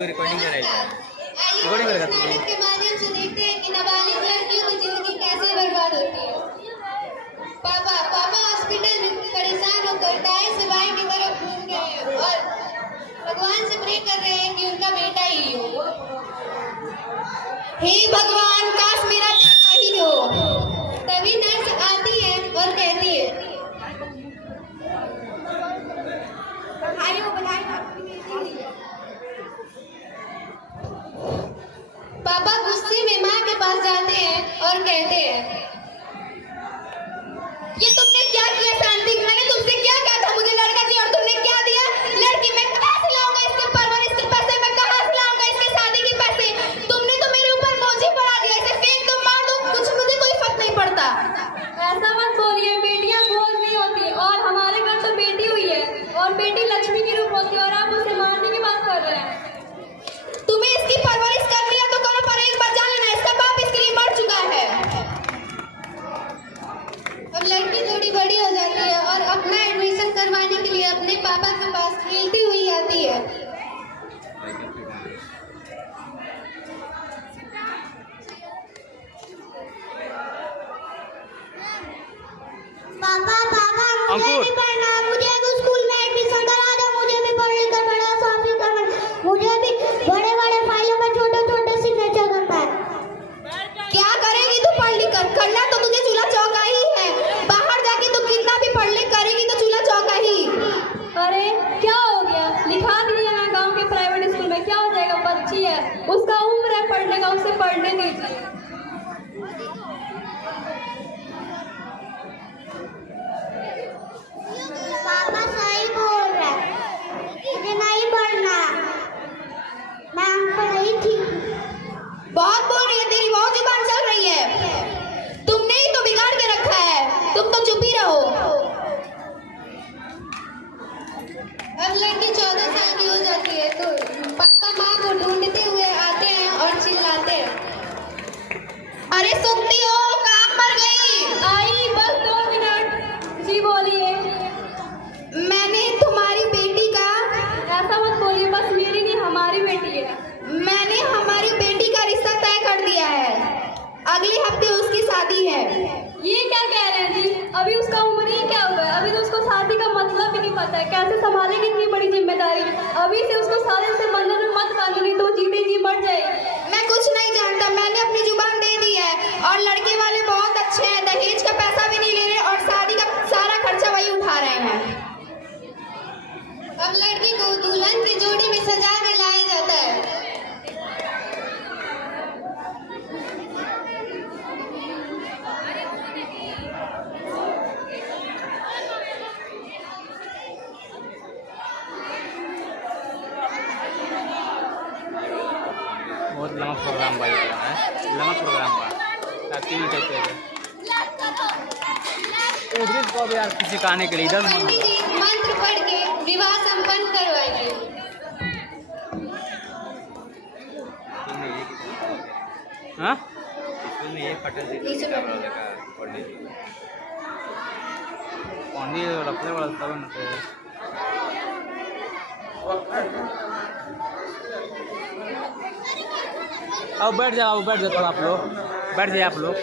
Recording कराएगा। Recording करेगा तू के माध्यम से देखते हैं कि नाबालिग लड़कियों की जिंदगी कैसे बर्बाद होती है। पापा हॉस्पिटल में परेशान होकर दाएं से बाएं की तरफ घूम रहे हैं और भगवान से प्रे कर रहे हैं कि उनका बेटा ही हो। हे भगवान, काश मेरा बेटा ही हो। तभी नर्स आती है और कहती है, पापा गुस्से में माँ के पास जाते हैं और कहते हैं, ये तुमने क्या किया शांति? मैंने तुमसे क्या कहा था मुझे लड़का चाहिए और तुमने क्या दिया? लड़की मैं कहाँ से लाऊंगा? इसके परवरिश के पैसे मैं कहाँ से लाऊंगा? इसके शादी के पैसे तुमने तो मेरे ऊपर बोझ ही पड़ा दिया। इसे फेंक दो, मार दो, कुछ मुझे कोई फर्क नहीं पड़ता। ऐसा मत बोलिए, बेटियां बोझ नहीं होती और हमारे घर तो बेटी हुई है और बेटी लक्ष्मी की रूप होती है और आप उसे मारने की बात कर रहे हैं। तुम्हें इसकी परवरिश करनी है तो करो, पर एक बार जान लेना इसका बाप इसके लिए मर चुका है। अब लड़की थोड़ी बड़ी हो जाती है और अपना एडमिशन करवाने के लिए अपने पापा के पास खेलती हुई आती है। पापा मुझे भी पढ़ना, मुझे भी स्कूल में एडमिशन करा दो, मुझे भी पढ़ लिख कर बड़ा ऑफिसर करना, मुझे भी बड़े बड़े फाइलों में छोटे छोटे सिग्नेचर करना है। क्या करेगी तू पढ़ लिख कर? करना तो तुझे चूल्हा चौका ही है। बाहर जाके तू कितना भी पढ़ लिख करेगी तो चूल्हा चौका ही। अरे क्या हो गया, लिखा दीजिए ना गांव के प्राइवेट स्कूल में, क्या हो जाएगा? बच्ची है, उसका उम्र है पढ़ने का, उसे पढ़ने दीजिए। पापा सही बोल रहा है, मुझे नहीं पढ़ना, मैं अनपढ़ ही थी। बहुत बोल रही है, तेरी बहुत जुबान चल रही है। तुमने ही तो बिगाड़ के रखा है, तुम तो चुप ही रहो। अब लड़की 14 साल की हो जाती है तो पापा माँ को ढूंढते हुए आते हैं और चिल्लाते हैं, अरे सुनती हो, कहाँ पर गई? आई बस 2 मिनट। जी बोलिए। मैंने तुम्हारी बेटी का, ऐसा मत बोलिए, बस मेरी नहीं हमारी बेटी है। मैंने हमारी बेटी का रिश्ता तय कर दिया है। अगले हफ्ते उसकी शादी है। ये क्या कह रहे हैं जी? अभी उसका उम्र ही क्या हुआ है? अभी तो उसको शादी का मतलब भी नहीं पता है, कैसे संभालेगी इतनी बड़ी जिम्मेदारी। अभी से उसको सारे से बंधन में मत बांधो, नहीं तो जीते जी मर जाएगी। मैं कुछ नहीं जानता, मैंने अपनी जुबान दे दी है और लड़के वाले बहुत अच्छे हैं, दहेज का पैसा भी नहीं ले रहे और शादी का सारा खर्चा वही उठा रहे हैं। अब लड़की को दुल्हन की जोड़ी में सजा के लाया जाता है। बहुत लंबा प्रोग्राम बन रहा है, लंबा प्रोग्राम बा 3 मिनट होते हैं। उधर को यार किसी का आने के लिए इधर पंडित जी मंत्र पढ़ के विवाह संपन्न करवाएंगे। हाँ स्कूल में ये पटल पंडित रखने वाला तब न अब बैठ जाओ थोड़ा, आप लोग बैठ जाइए। आप लोग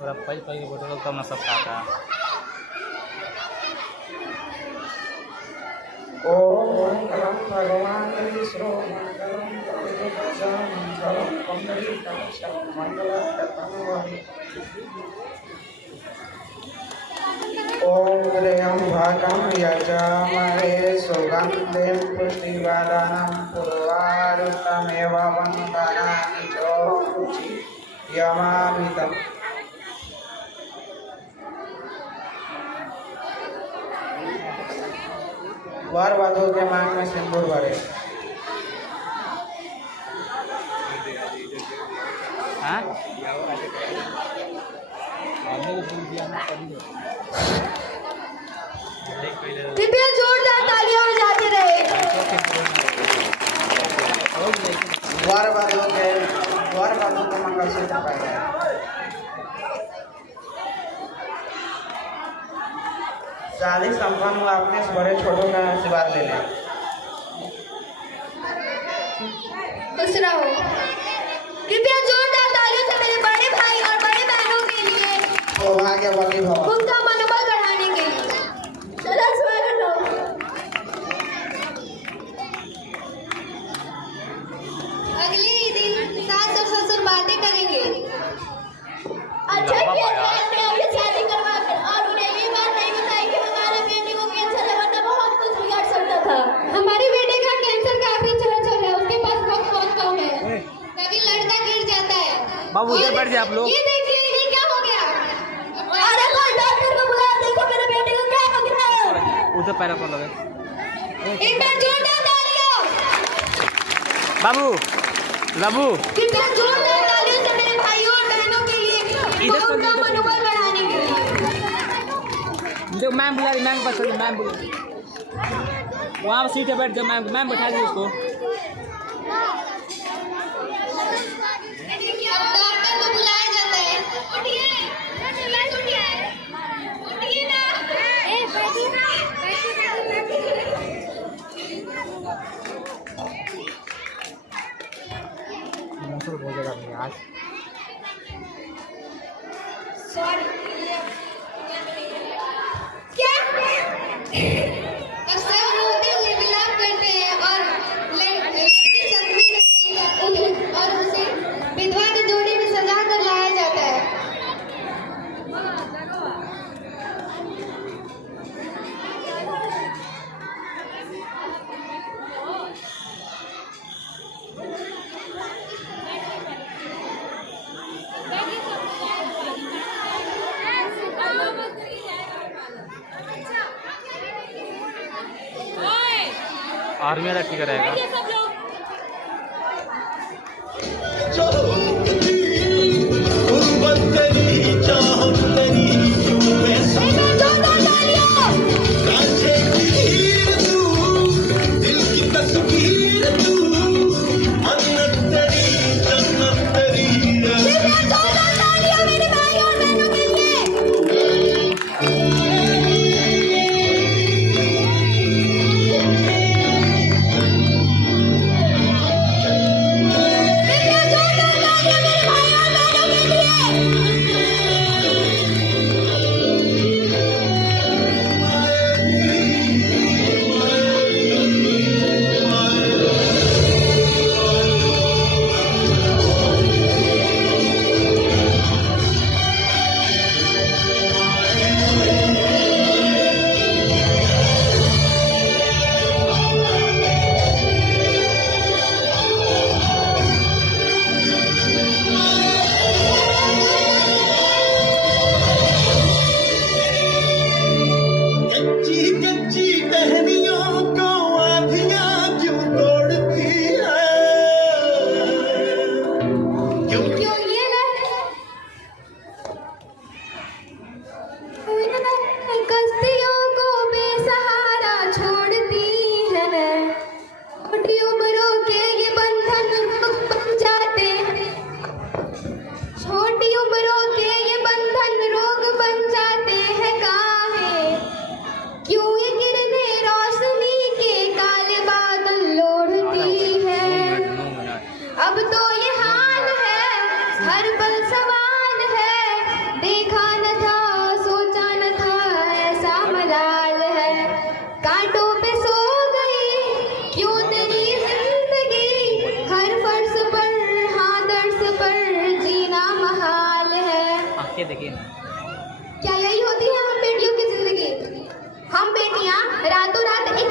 थोड़ा पहले बोलो तब ना सब खाता। ओम मंगलम भगवान विष्णु मंगलम मंगलम ओम ग्रेयम भागम यजामहे सुगंधिं पुष्टिवर्धनम् उर्वारुकमेव वन्दनानि च यमामितम्। वार वादों के मांग में सिंदूर भरे। हाँ कृपया जोरदार तालियां बजाते रहे। वार वादों के मंगलसूत्र पहने। शादी संपन्न हुआ, अपने से बड़े छोटों का आशीर्वाद ले लें। खुश रहो। कृपया जोरदार तालियों से मेरे बड़े भाई और बड़े बहनों के लिए सौभाग्यवती भव। उनका मनोबल बढ़ाने के लिए सदा स्वागत हो। अगले ही दिन सास और ससुर बातें करेंगे। अच्छा किया आपने अभी शादी करवा कर और उन्हें ये बात नहीं बताई कि हमारे बेटे को कैंसर है, वरना बहुत कुछ बिगाड़ सकता था। हमारे बेटे का कैंसर का आखिरी चरण चल रहा है, उसके पास वक्त बहुत कम है। कभी लड़का गिर जाता है। बाबू इधर बैठ जाए आप लोग। ये देखिए ये क्या हो गया? अरे कोई डॉक्टर को बुलाओ, देखो मेरे बेटे को क्या हो गया है। उधर पैर पर लगे। एक बार जोरदार तालियों। बाबू बाबू कृपया जोरदार तालियों से मेरे भाइयों और बहनों के लिए उनका मनोबल बढ़ाने के लिए। देखो मैम बुला रही, मैम बस मैम बुला रही। वहाँ सीट पे बैठ जाओ, मैम बैठा दीजिए उसको। अब डॉक्टर को बुलाया जाता है। उठिए उठिए ना। बैठिए ना। आज सॉरी क्या? अक्सर रोते हुए विलाप करते हैं और लड़की सदमे में और उसे विधवा के जोड़े में सजा कर लाया जाता है। आर्मी वाला ठीक रहेगा। देखिए ना, क्या यही होती है हम बेटियों की जिंदगी? हम बेटियां रातों रात एक